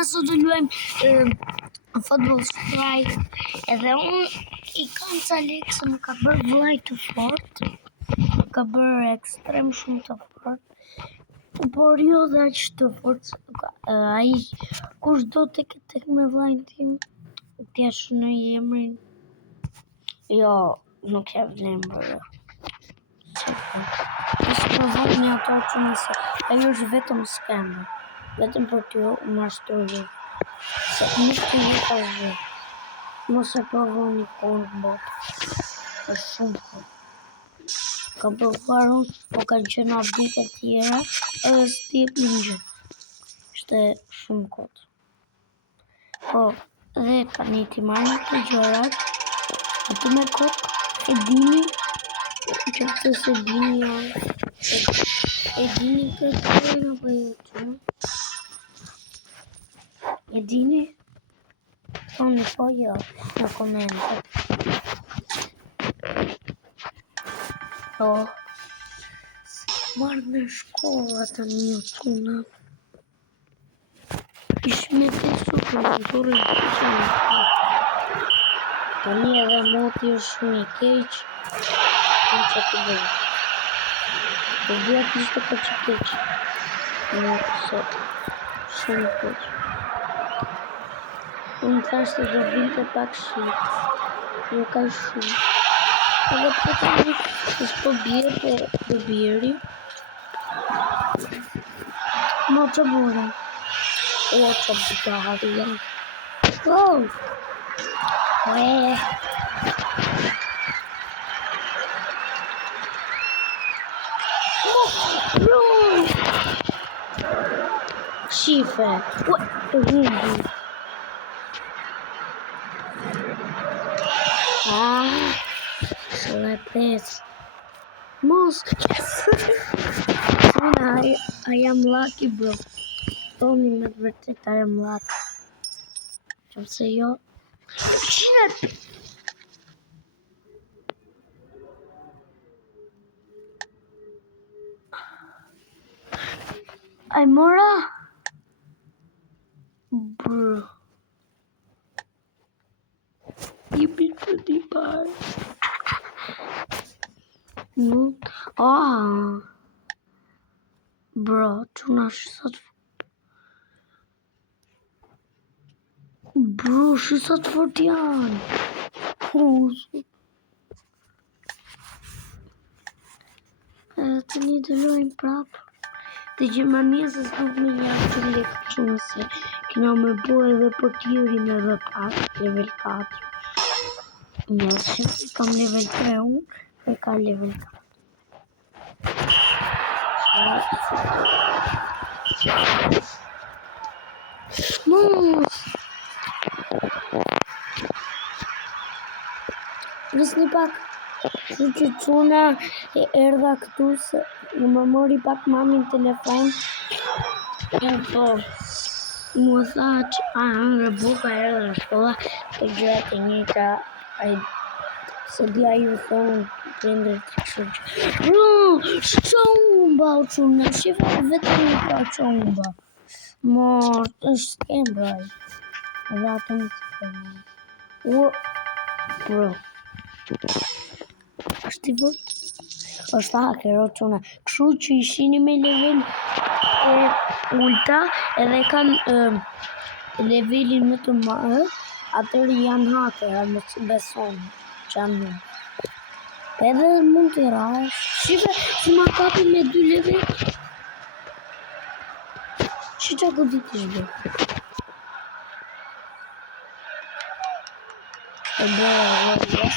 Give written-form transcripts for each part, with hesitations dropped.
ma sot të luajmë Football Strike. Edhe unë I kam ca lekë se më ka bërë vllai të fort. Ka bërë ekstrem shumë të fort. Por jo dhe aq të fort. Ai kushdo tek me vllajin tim t'jesh në emrin. Jo, nuk e vlen bërë. Provoj një ato që nëse ajo është vetëm scammer. Vetëm për t'ju mashtruar. Se nuk të jep asgjë. Mos e provoni kur bot. Është shumë kot. Ka provuar unë, po kanë qenë update të tjera, edhe s'tjep një gjë. Ishte shumë kot. Po, dhe tani ti marrni të gjërat, aty me kot, e dini, që të se dini janë. E dini këtë apo jo që? E dini? Thoni po jo në komente. Po, marrë me shkolla të një tuna. Ishme të super në turin të shumë. Tani edhe moti është shumë I keq. Në që të bëjë. Po dhja të ishte për që keq. Në sot. Shumë keq. Unë thashtë të binte pak shqit. Jo ka shumë. Edhe për të një s'po bjerë për të bjeri. Mo që bura. O që butari janë. Oh! Bro! Shife. What the hell? Like this. Most. I am lucky, bro. Tony me vërtet I am lucky. Qëse jo. Shit! I mora. Bro. You been pretty bad. No. Bro, çuna sot. Bro, sot fort janë. Të një të lojnë prapë. Të Gjermania se s'duk me janë që lekë që nëse. Kena me bo edhe për tjerin edhe pak, level 4. Njësë, kam level 3 unë, e ka level 4. Mos! Prisni pak, që quna e erdha këtu se më mori pak mamin telefon. Po, mu tha që në buka erdha shkolla, të gjërat e njëta, se dhja ju thonë, prindër të kështu që. Bro, shqomba u quna, shifa vetëm një pa qomba. Mor, është s'kem braj. Edhe ato në s'kem. Bro. është I vërtet. Është hacker o çuna. Kështu që ishini me level ulta edhe kanë levelin më të madh, atëherë janë hacker, mos I besoni që janë nuk. Edhe mund të rash. Shife, si ma kapi me 2 level. Që qa ku ditë ishbe? E bërë,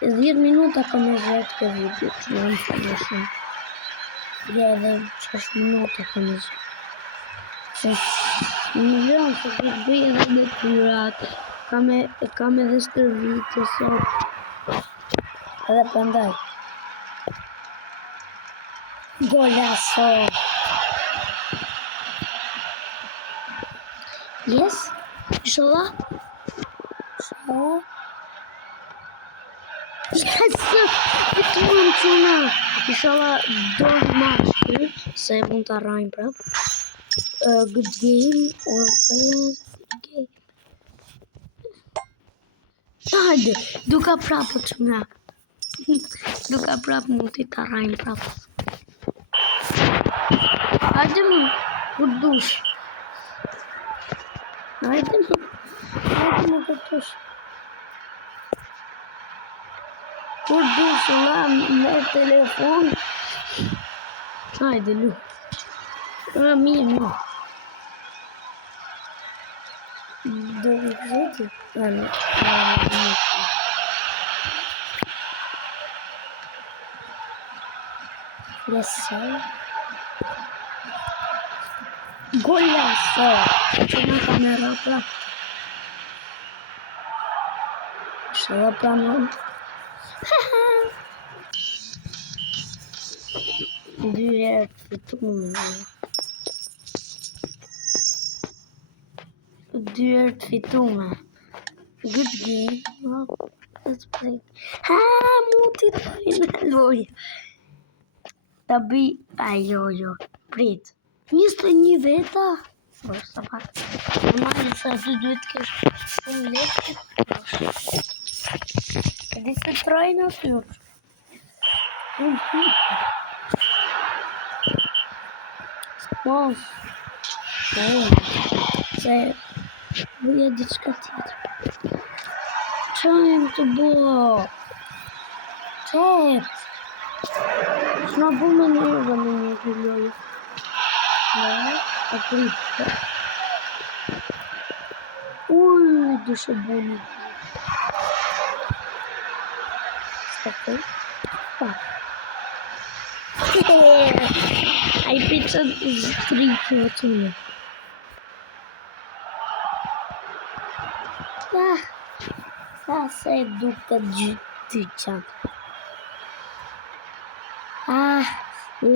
10 minuta ka me zhjetë këtë video, që në më falë shumë. Dhe edhe 6 minuta ka me zhjetë. Në milion se këtë bëjë edhe me tyrat, kam edhe stërvitë, sot. Edhe pëndaj. Golazo. Yes, inshallah. Yes, it's one tuna. Inshallah don't match se mund të arrajnë prap. Good game or players game. Hajde, duka prapë të nga. Duka prapë mund të arrajnë prapë. Hajde më, kur dush. Hajde më kur dush. Kur dush la me telefon. Hajde lu. Mirë më. Do i zeti? Yes sir. Golazo! C'è una camera qua. C'è la plano. Dyert fitume. Good game. Well, let's play. Muti të loj. Ta bi. Jo. Prit. 21 veta. Sa pak. Normalisht sa ty duhet të kesh shumë lekë. Këdi se trajnë atyr. Mos. Se bëja diçka tjetër. Qajmë të bo. Qep. S'na bu me njërë me një gjyllojë. E pritë. Uj, dushe buni. S'ka pa. Ai pizza strisce tune. Se duke gjithë qatë.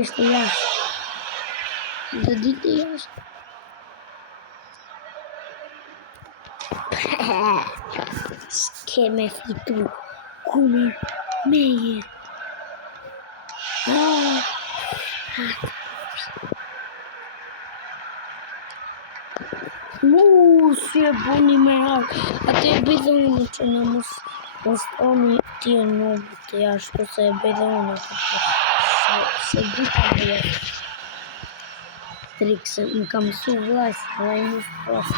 Ishte jashtë. Dhe ditë jashtë. S'ke me fitu. Kume meje. Si e buni me harë. Ate e bëjdhe unë që në mos toni tje nubë të jashtë, se e bëjdhe unë se du të bëjë. Trik se më kam su vlajës, vlajë më shpros.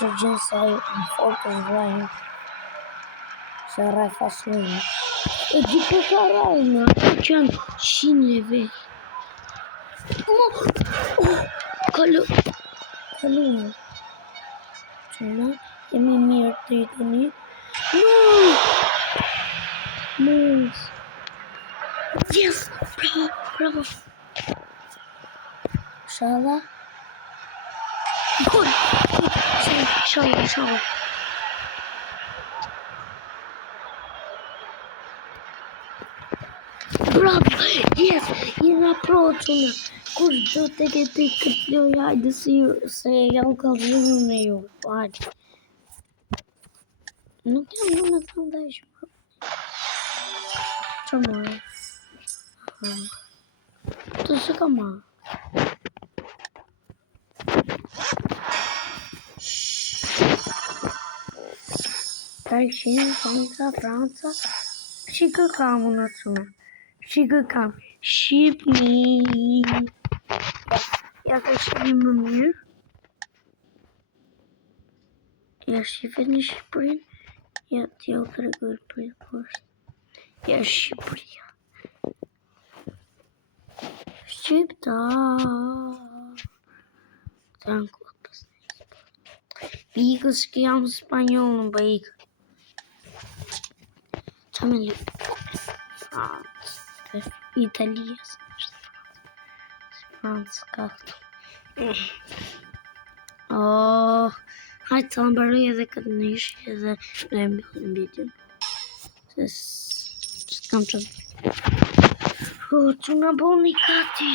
Se gjenë sa i më fortë vlajë. Se raj fasunë. E di për ka rajnë, ato që janë 100 leve. Kalu. Qëna, jemi mirë të i të një. Mos. Yes, bravo. Shala. Gol. Shala. Bravo, yes, jena pro qëna. Kur do të këti këtë loj, hajde se janë kalzinu me ju. Hajde. Nuk jam në të ndajshme. Që marë? Të se ka marë. Tajshin, Franca. Shikë kamu në cuna. Shikë kam. Shqipni. Ja ka shqipni më mirë. Ja shqipet një Shqipërin. Ja t'ja u të regojë për e poshtë. Ja Shqipëria. Shqipta. Të janë kodës. Ikës që jam spanjoll në ba ikë. Qa me lukë? Francë. Italia. Francë ka këtu. Hajtë të mbaroj edhe këtë nishë edhe në mbillë video. Se s'kam që që nga bo një kati.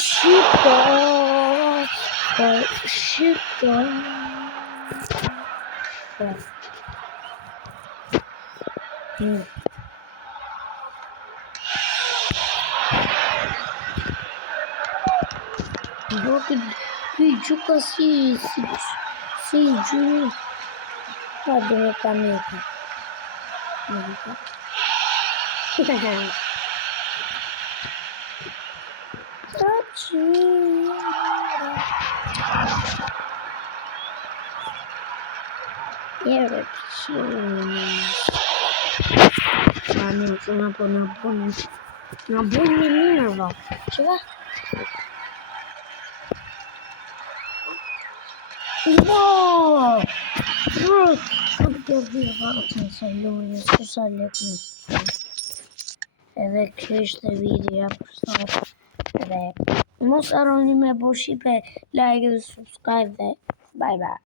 Shqipta. Doki bir çukası sicu. Hadi bakalım. Evet. Ладно, уже напомню. Напомню мирно. Чего? Wow! Çok gözlüğü var. Sayılıyor. Güzellikle. Evet, işte video yapmışlar. Evet. Most anime boşi ve like and subscribe. Bye bye.